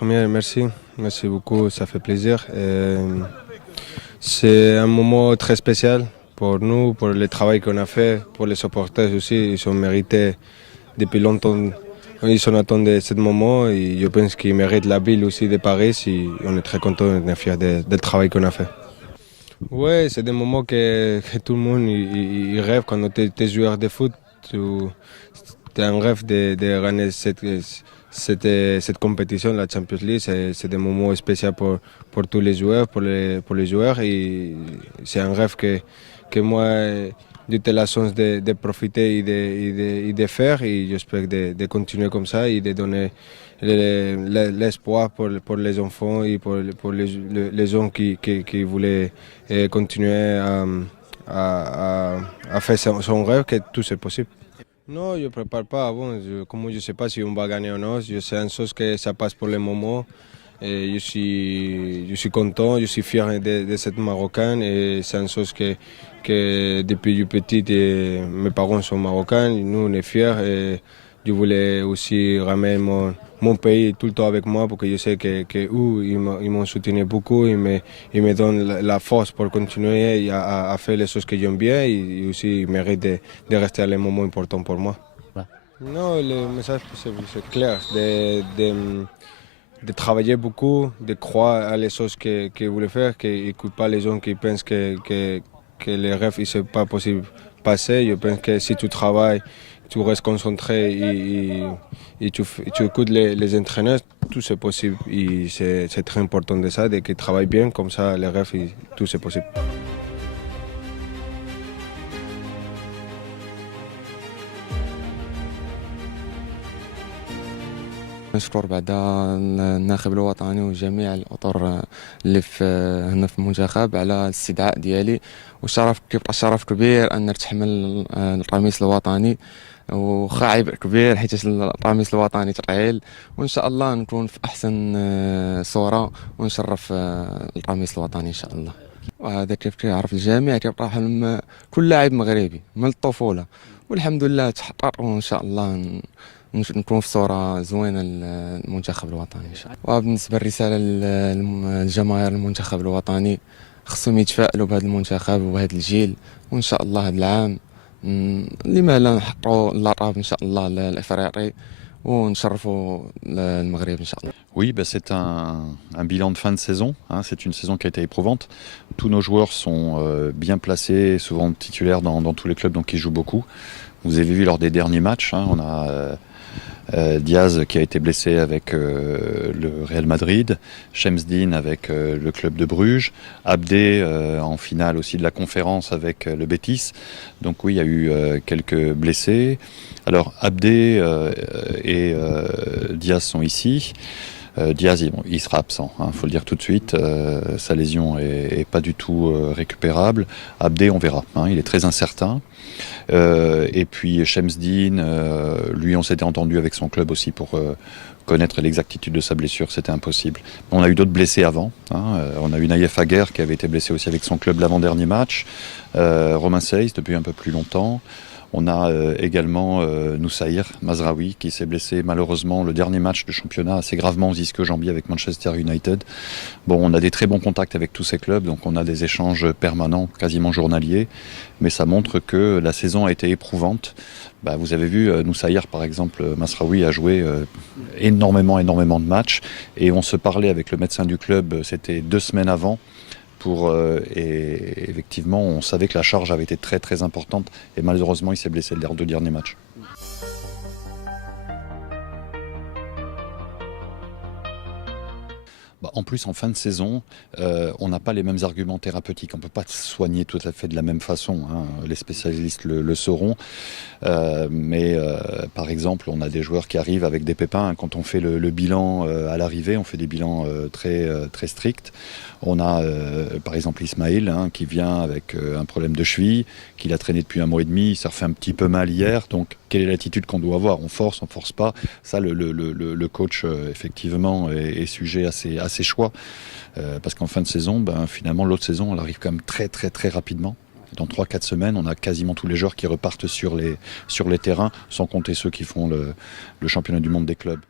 première, merci. Merci beaucoup, ça fait plaisir. C'est un moment très spécial pour nous, pour le travail qu'on a fait, pour les supporters aussi. Ils ont mérité depuis longtemps. Ils ont attendu ce moment et je pense qu'ils méritent la ville aussi de Paris. Et on est très contents, on est fiers du travail qu'on a fait. Ouais, c'est des moments que tout le monde il rêve quand tu es joueur de foot. Tu as un rêve de gagner cette compétition, la Champions League. C'est des moments spéciaux pour tous les joueurs, pour les joueurs. Et c'est un rêve que moi, j'ai eu la chance de profiter et de faire. Et j'espère de continuer comme ça et de donner l'espoir pour les enfants et pour les gens qui voulaient continuer à faire son rêve, que tout c'est possible. Non, je ne prépare pas avant. Comme je ne sais pas si on va gagner ou non, je sais une chose que ça passe pour le moment. Et je suis content, je suis fier de cette Marocaine et c'est une chose que depuis petit, mes parents sont marocains, nous on est fiers et je voulais aussi ramener mon pays tout le temps avec moi parce que je sais que eux, ils m'ont soutenu beaucoup, ils me donnent la force pour continuer à faire les choses que j'aime bien et aussi ils méritent de rester à les moments importants pour moi. Ouais. Non, le message c'est clair, de travailler beaucoup, de croire à les choses que vous voulez faire, qu'ils n'écoutent pas les gens qui pensent que les rêves ne sont pas possibles de passer. Je pense que si tu travailles, tu restes concentré et tu écoutes les entraîneurs, tout c'est possible. Et c'est très important de ça, de qu'ils travaillent bien, comme ça les rêves, tout c'est possible. نشكر بعدا الناخب الوطني وجميع الاطر اللي في هنا في المنتخب على الاستدعاء ديالي، وشرف كيبقى شرف كبير ان نتحمل القميص الوطني، وخا عبء كبير حيت القميص الوطني ترعيل، وان شاء الله نكون في احسن صوره ونشرف القميص الوطني ان شاء الله. وهذا كيف كيعرف الجميع كيبقى حلم كل لاعب مغربي من الطفوله، والحمد لله تحقق وان شاء الله نكون في صورة زوينة للمنتخب الوطني إن شاء الله. وبالنسبة للرسالة للجماهير المنتخب الوطني، خصهم يتفائلوا بهذا المنتخب وبهذا الجيل، وإن شاء الله هذا العام لما لا نحققوا اللقب إن شاء الله الإفريقي ونشرفوا المغرب إن شاء الله. Oui, c'est un bilan de fin de saison. C'est une saison qui a été éprouvante. Tous nos joueurs sont bien placés, souvent titulaires dans tous les clubs, donc ils jouent beaucoup. Vous avez vu lors des derniers matchs, on a Diaz qui a été blessé avec le Real Madrid, Shemsdine avec le club de Bruges, Abdé en finale aussi de la conférence avec le Betis. Donc oui, il y a eu quelques blessés. Alors Abdé et Diaz sont ici. Diaz, il sera absent, faut le dire tout de suite. Sa lésion est pas du tout récupérable. Abdé, on verra, il est très incertain. Et puis Shemsdine, lui, on s'était entendu avec son club aussi pour connaître l'exactitude de sa blessure, c'était impossible. On a eu d'autres blessés avant. On a eu Naïef Aguerre qui avait été blessé aussi avec son club l'avant-dernier match. Romain Seyss depuis un peu plus longtemps. On a également Noussaïr Mazraoui qui s'est blessé malheureusement le dernier match de championnat assez gravement aux ischio-jambiers avec Manchester United. Bon, on a des très bons contacts avec tous ces clubs, donc on a des échanges permanents, quasiment journaliers, mais ça montre que la saison a été éprouvante. Vous avez vu, Noussaïr par exemple, Mazraoui a joué énormément de matchs et on se parlait avec le médecin du club, c'était 2 semaines avant. Et effectivement, on savait que la charge avait été très importante et malheureusement, il s'est blessé les 2 derniers matchs. En plus, en fin de saison, on n'a pas les mêmes arguments thérapeutiques. On ne peut pas soigner tout à fait de la même façon. Les spécialistes le sauront. Mais par exemple, on a des joueurs qui arrivent avec des pépins. Quand on fait le bilan à l'arrivée, on fait des bilans très stricts. On a par exemple Ismaël qui vient avec un problème de cheville, qu'il a traîné depuis 1 mois et demi. Il s'est refait un petit peu mal hier. Donc, quelle est l'attitude qu'on doit avoir? On force pas? Ça, le coach, effectivement, est sujet à ses choix. Parce qu'en fin de saison, finalement, l'autre saison, elle arrive quand même très rapidement. Dans 3-4 semaines, on a quasiment tous les joueurs qui repartent sur les terrains, sans compter ceux qui font le championnat du monde des clubs.